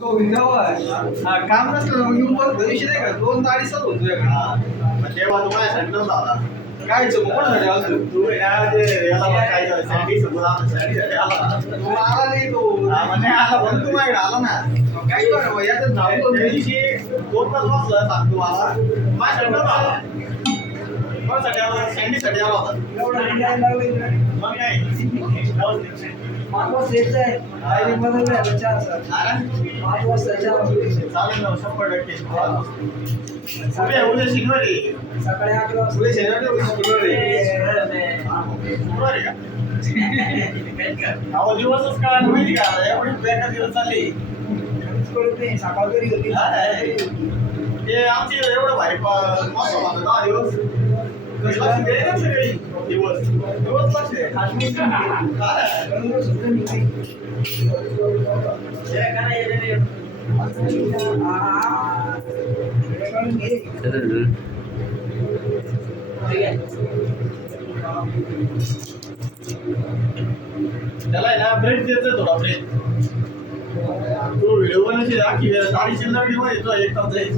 काम नसलं मग येऊन बघ भविष्य नाही का 2 तास होतोय मग तेव्हा तुम्हाला सांगितलं होता काय कोणासाठी आलो तू याला काय सँडी समोर आला सँडी आला तू आला नाही तो म्हणजे आला पण तू माझ्याकडे आला ना काय कर याच्यात नाव त्या दिवशी 2 तास बसला सांगतो मला माझ्याकडे आला कोणासाठी आला सँडीसाठी आला होता मग काय चालेल ना 100% उद्या शनिवारी सकाळी 8 वाजता पुढे शनिवारी शुक्रवारी का अहो दिवसच कळा माहिती का एवढी बेकार दिवस चालले सकाळ तरी होती ते आमची एवढं भारी मौसम होता 10 दिवस लक्ष दे ना सगळी दिवस लक्ष दे त्याला आहे ना ब्रेक देतो थोडा ब्रेक तो व्हिडिओ बनायची आखी गाडी शिल्लक येतो 1 तास जाईल